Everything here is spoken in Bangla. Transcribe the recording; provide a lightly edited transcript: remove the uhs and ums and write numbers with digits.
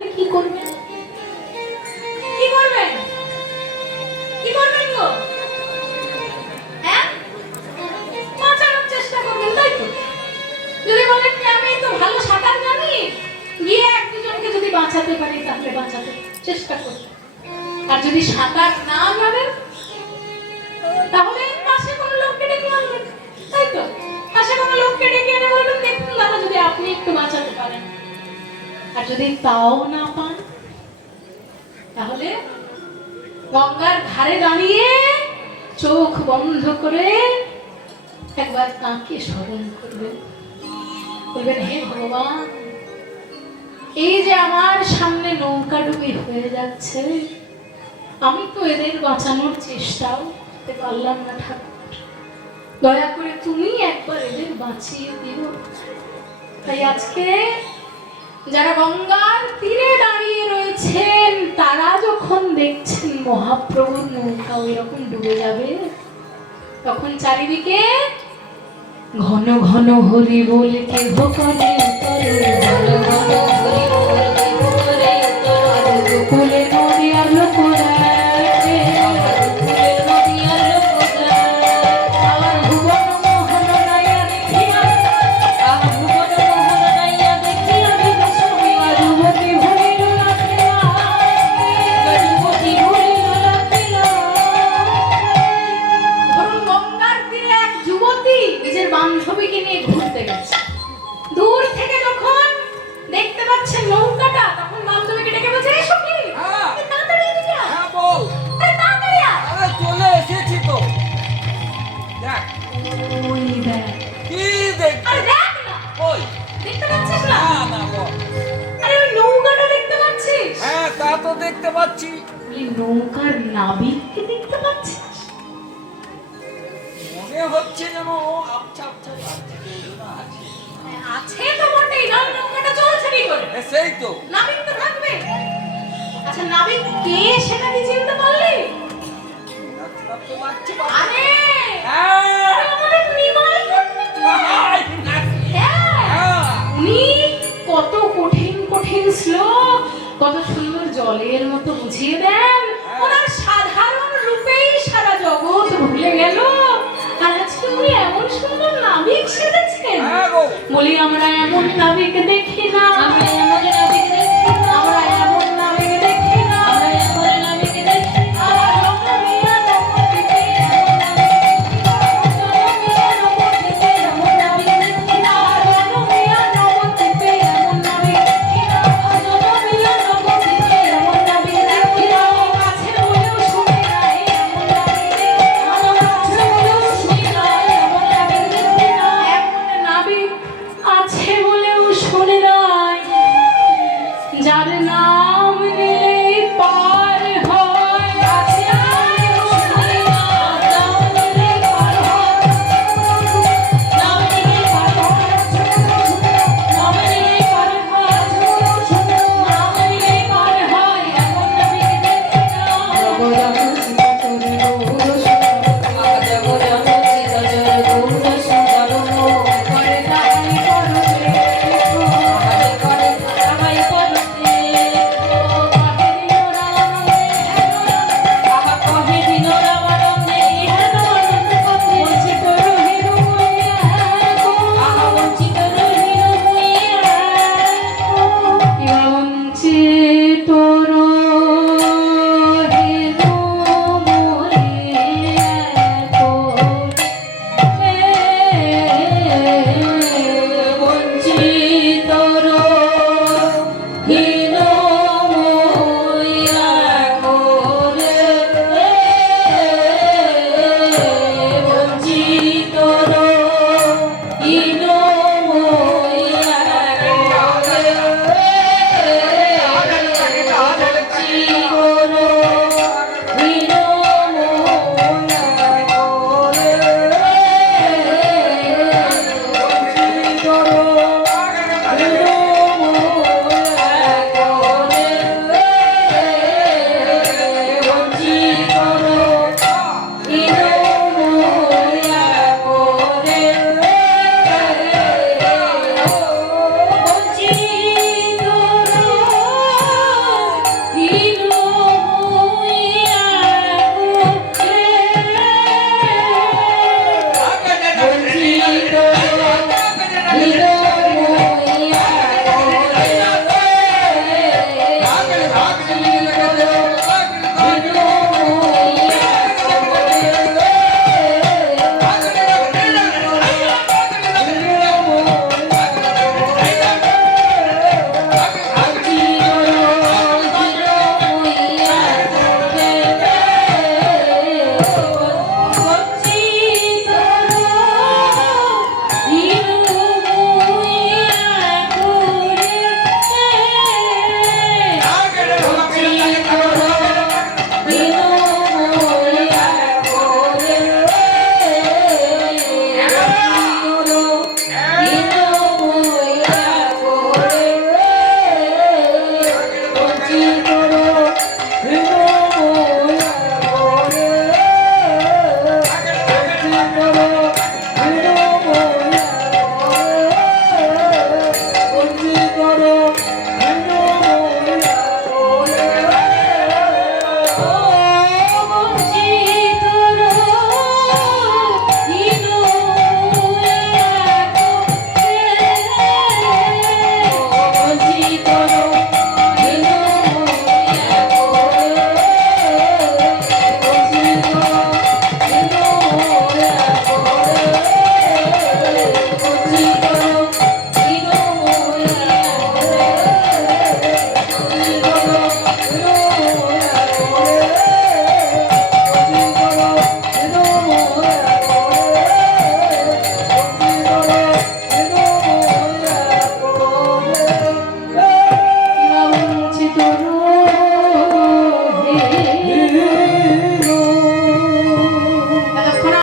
কি করবেন? কি করবেন? কি করবেন গো? হ্যাঁ, বাঁচানোর চেষ্টা করবেন, তাই তো? যদি বলেন যে আমি তো ভালো সাঁতার জানি, গিয়ে এক দুজনকে যদি বাঁচাতে পারি তাহলে বাঁচাতে চেষ্টা করবেন। আর যদি সাঁতার না জানেন তাহলে পাশে কোনো লোককে ডেকে আনবেন, তাই তো? পাশে কোনো লোককে ডেকে এনে বলবেন দেখুন দাদা যদি আপনি একটু বাঁচাতে পারেন। আর যদি তাও না পান তাহলে গঙ্গার ধারে দাঁড়িয়ে চোখ বন্ধ করে একবার তাকে স্মরণ করবেন, বলবেন হে ভগবান, এই যে আমার সামনে নৌকা ডুবি হয়ে যাচ্ছে, আমি তো এদের বাঁচানোর চেষ্টাও করতে পারলাম না ঠাকুর, দয়া করে তুমি একবার এদের বাঁচিয়ে দিও। তাই আজকে যারা গঙ্গার তীরে দাঁড়িয়ে রয়েছেন তারা যখন দেখছেন মহাপ্রভুর নৌকা ওই রকম ডুবে যাবে, তখন চারিদিকে ঘন ঘন হরি বলে কে ভোকরে ঘন ঘন হরি বলে কে ভোকরে কুলে নদী আর লোকরা বান্ধবীকে নিয়ে ঘুরতে গেছে, দূর থেকে যখন দেখতে পাচ্ছেন নৌকাটা তখন বান্ধবীকে ডেকে বলছে এসো কি তাড়াতাড়ি এদিকে আয়। হ্যাঁ বল, আরে তাড়াতাড়ি আয়। আরে চলে এসেছি তো। দেখ ওই দেখ কি দেখ, আরে দেখ না, কই দেখতে পাচ্ছিস না? না না বল। আরে ওই নৌকাটা দেখতে পাচ্ছিস? হ্যাঁ তা তো দেখতে পাচ্ছি। ওই নৌকার নাবিককে দেখতে পাচ্ছিস? মনে হচ্ছে যেন আচ্ছা আচ্ছা আছে। আছে তো বটেই, না নৌকাটা চলছে কি করে? সেই তো নাবিক তো থাকবে। আচ্ছা নাবিক কে সেটা কি চিনতে পারলি? রাস্তা তো লাগছে। আরে হ্যাঁ আমাদের নিমাই পণ্ডিত। হাই, হ্যাঁ, উনি কত কঠিন কঠিন শ্লোক কত সুন্দর জলের মতো বুঝিয়ে দেন, ওনার সাধারণ রূপেই সারা জগৎ ভুলে গেল। আর আজকে উনি এমন সুন্দর নাবিক সেজেছেন। বলি আমরা এমন নাবিক দেখি না, আমরা এমন নাবিক দেখি না, আমরা এমন নাবিক দেখি না, আমরা এমন নাবিক দেখি না। জনমিয়া নবদ্বীপে এমন নাবিক দেখি না, জনমিয়া নবদ্বীপে এমন নাবিক দেখি না, জনমিয়া নবদ্বীপে এমন নাবিক দেখি না। কাছে বলেও শুনি নাই এমন নাবিক দেখি না, কাছে বলেও শুনি নাই এমন নাবিক দেখি না। এমন নাবিক আছে বলেও শুনি নাই কি